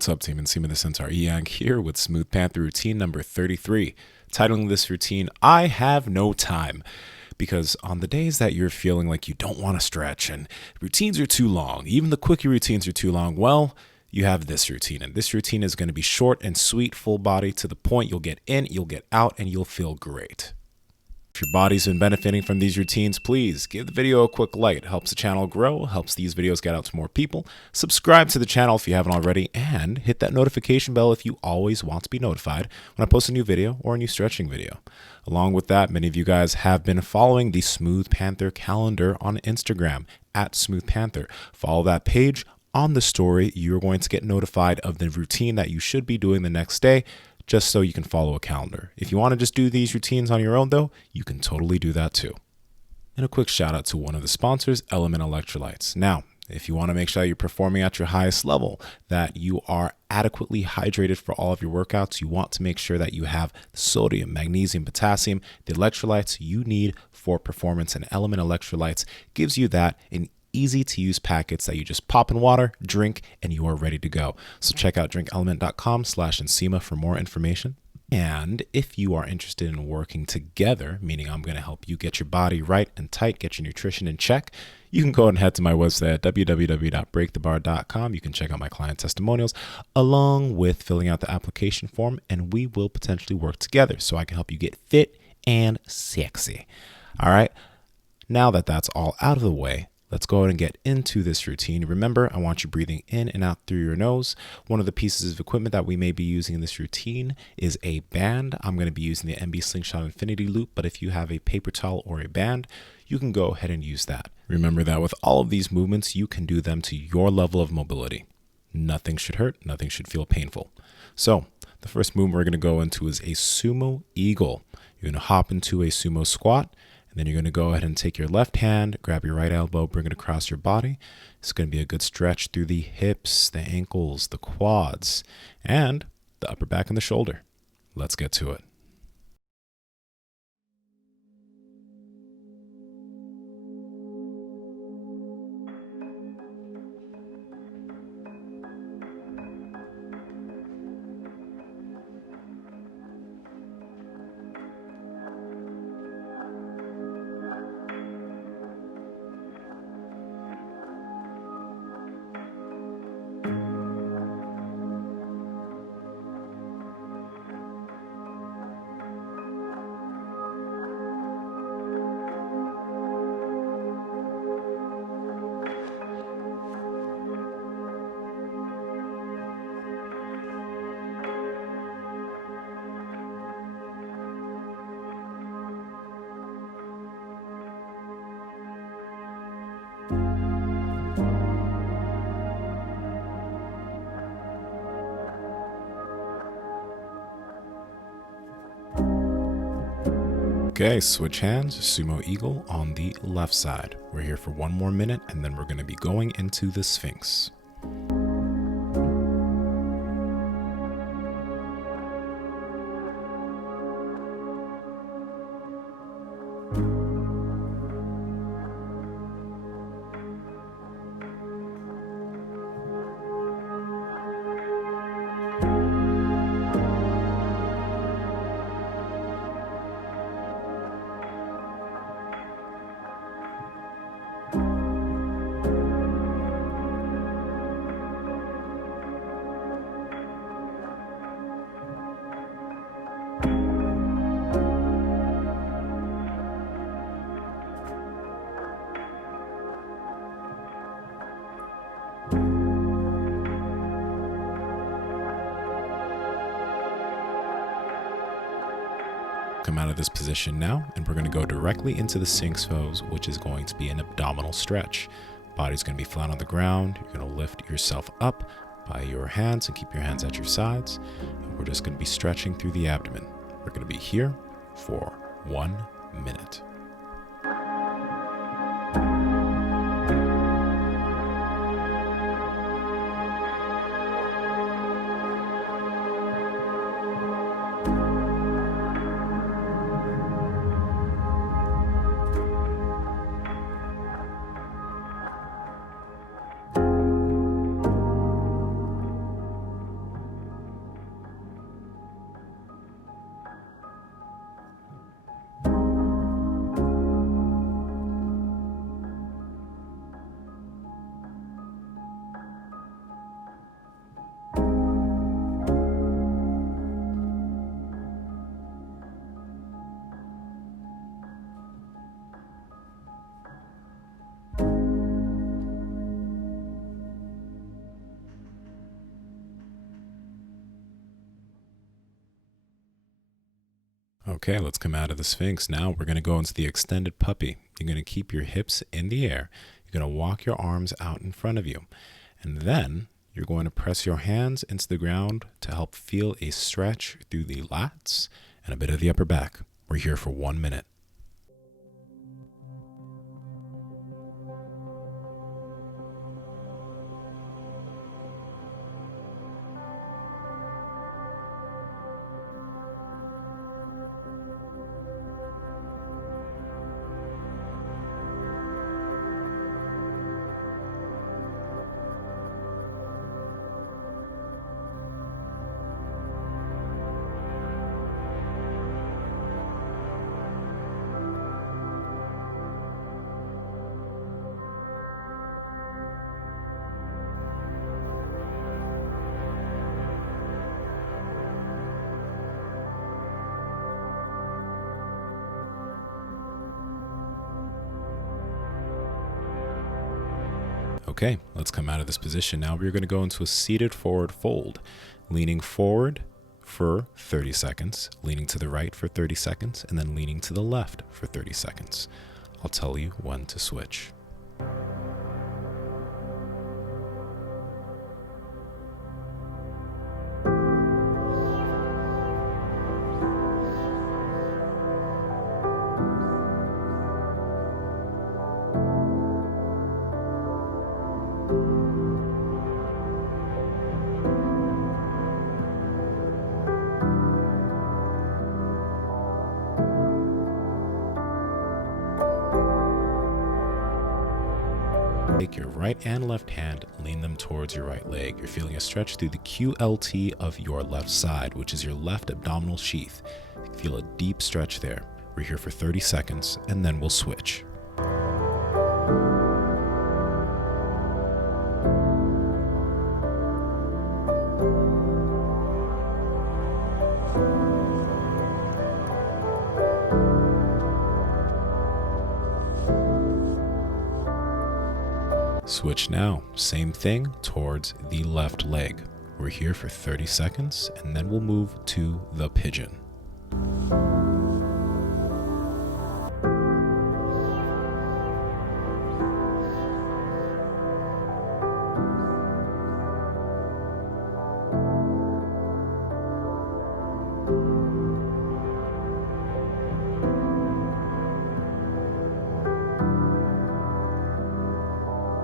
What's up, team? Nsima the Centaur Inyang here with SmoothPanther routine number 33. Titling this routine, I Have No Time. Because on the days that you're feeling like you don't want to stretch and routines are too long, even the quickie routines are too long, well, you have this routine. And this routine is going to be short and sweet, full body, to the point. You'll get in, you'll get out, and you'll feel great. If your body's been benefiting from these routines, please give the video a quick like. It helps the channel grow, helps these videos get out to more people. Subscribe to the channel if you haven't already, and hit that notification bell if you always want to be notified when I post a new video or a new stretching video. Along with that, many of you guys have been following the SmoothPanther calendar on Instagram at SmoothPanther. Follow that page. On the story, you're going to get notified of the routine that you should be doing the next day, just so you can follow a calendar. If you want to just do these routines on your own, though, you can totally do that too. And a quick shout out to one of the sponsors, Element Electrolytes. Now, if you want to make sure you're performing at your highest level, that you are adequately hydrated for all of your workouts, you want to make sure that you have sodium, magnesium, potassium, the electrolytes you need for performance. And Element Electrolytes gives you that in easy to use packets that you just pop in water, drink, and you are ready to go. So check out drinkelement.com/Nsima for more information. And if you are interested in working together, meaning I'm going to help you get your body right and tight, get your nutrition in check, you can go and head to my website at www.breakthebar.com. You can check out my client testimonials along with filling out the application form, and we will potentially work together so I can help you get fit and sexy. All right. Now that that's all out of the way, let's go ahead and get into this routine. Remember, I want you breathing in and out through your nose. One of the pieces of equipment that we may be using in this routine is a band. I'm going to be using the MB Slingshot Infinity Loop, but if you have a paper towel or a band, you can go ahead and use that. Remember that with all of these movements, you can do them to your level of mobility. Nothing should hurt, nothing should feel painful. So the first movement we're going to go into is a Sumo Eagle. You're going to hop into a Sumo Squat. And then you're going to go ahead and take your left hand, grab your right elbow, bring it across your body. It's going to be a good stretch through the hips, the ankles, the quads, and the upper back and the shoulder. Let's get to it. Okay, switch hands, Sumo Eagle on the left side. We're here for one more minute, and then we're going to be going into the Sphinx. Come out of this position now, and we're going to go directly into the Sphinx pose, which is going to be an abdominal stretch. Body's going to be flat on the ground. You're going to lift yourself up by your hands and keep your hands at your sides. And we're just going to be stretching through the abdomen. We're going to be here for 1 minute. Okay, let's come out of the Sphinx. Now we're going to go into the extended puppy. You're going to keep your hips in the air. You're going to walk your arms out in front of you. And then you're going to press your hands into the ground to help feel a stretch through the lats and a bit of the upper back. We're here for 1 minute. Okay, let's come out of this position. Now we're going to go into a seated forward fold, leaning forward for 30 seconds, leaning to the right for 30 seconds, and then leaning to the left for 30 seconds. I'll tell you when to switch. Take your right and left hand, lean them towards your right leg. You're feeling a stretch through the QLT of your left side, which is your left abdominal sheath. Feel a deep stretch there. We're here for 30 seconds, and then we'll switch. Switch now. Same thing towards the left leg. We're here for 30 seconds, and then we'll move to the pigeon.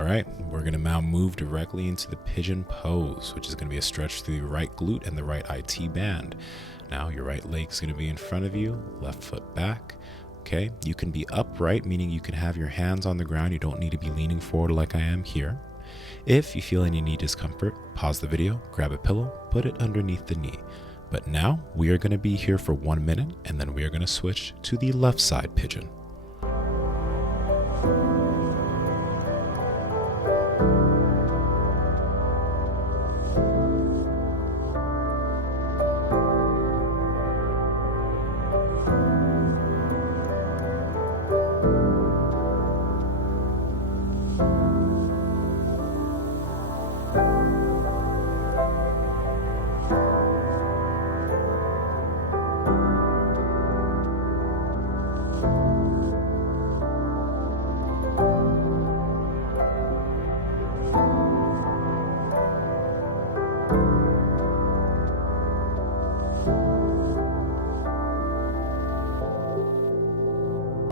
Alright, we're going to now move directly into the pigeon pose, which is going to be a stretch through your right glute and the right IT band. Now your right leg is going to be in front of you, left foot back. Okay, you can be upright, meaning you can have your hands on the ground. You don't need to be leaning forward like I am here. If you feel any knee discomfort, pause the video, grab a pillow, put it underneath the knee. But now we are going to be here for 1 minute, and then we are going to switch to the left side pigeon.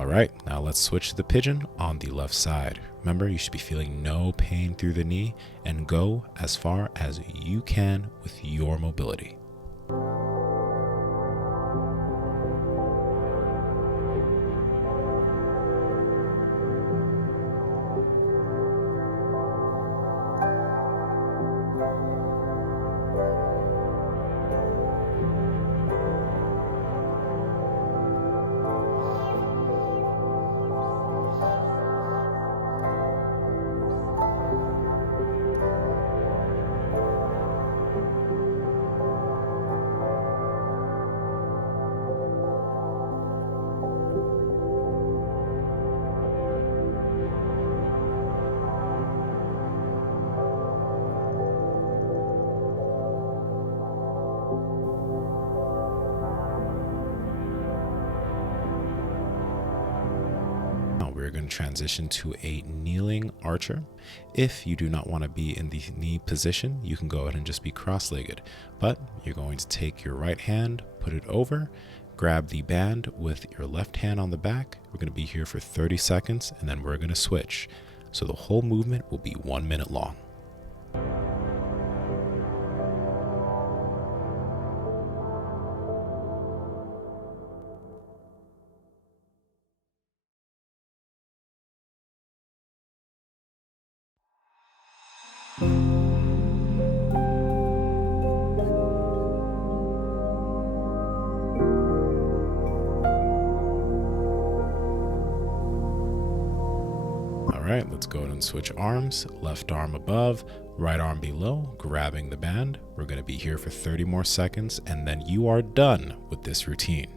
Alright, now let's switch to the pigeon on the left side. Remember, you should be feeling no pain through the knee and go as far as you can with your mobility. and transition to a kneeling archer. If you do not want to be in the knee position, you can go ahead and just be cross-legged. But you're going to take your right hand, put it over, grab the band with your left hand on the back. We're going to be here for 30 seconds, and then we're going to switch. So the whole movement will be 1 minute long. All right, let's go ahead and switch arms. Left arm above, right arm below, grabbing the band. We're going to be here for 30 more seconds, and then you are done with this routine.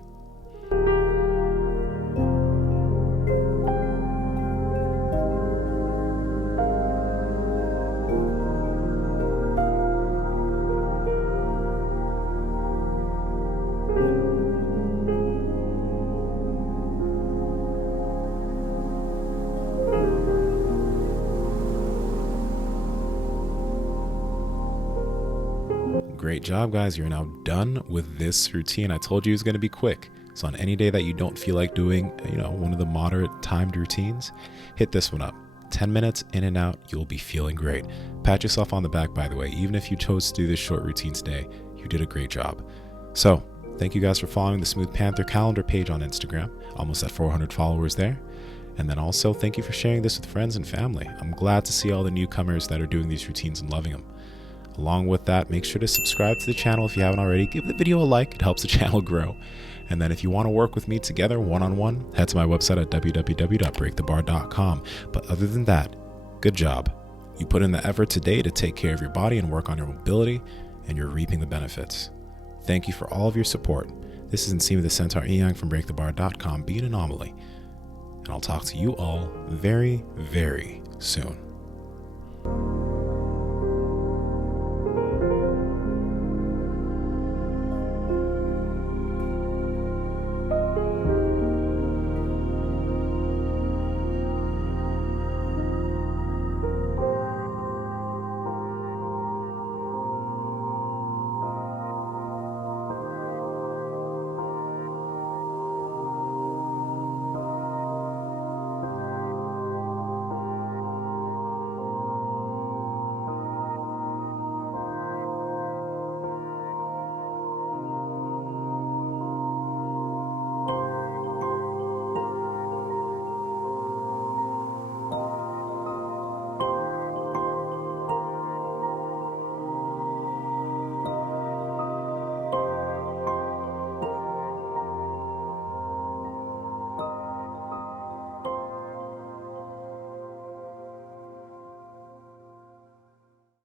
Great job, guys. You're now done with this routine. I told you it was going to be quick. So on any day that you don't feel like doing, one of the moderate timed routines, hit this one up. 10 minutes in and out, you'll be feeling great. Pat yourself on the back, by the way. Even if you chose to do this short routine today, you did a great job. So thank you guys for following the SmoothPanther calendar page on Instagram. Almost at 400 followers there. And then also thank you for sharing this with friends and family. I'm glad to see all the newcomers that are doing these routines and loving them. Along with that, make sure to subscribe to the channel if you haven't already. Give the video a like, it helps the channel grow. And then if you want to work with me together one-on-one, head to my website at www.breakthebar.com. But other than that, good job. You put in the effort today to take care of your body and work on your mobility, and you're reaping the benefits. Thank you for all of your support. This is Nsima the Centaur Inyang from breakthebar.com. Be an anomaly. And I'll talk to you all very, very soon.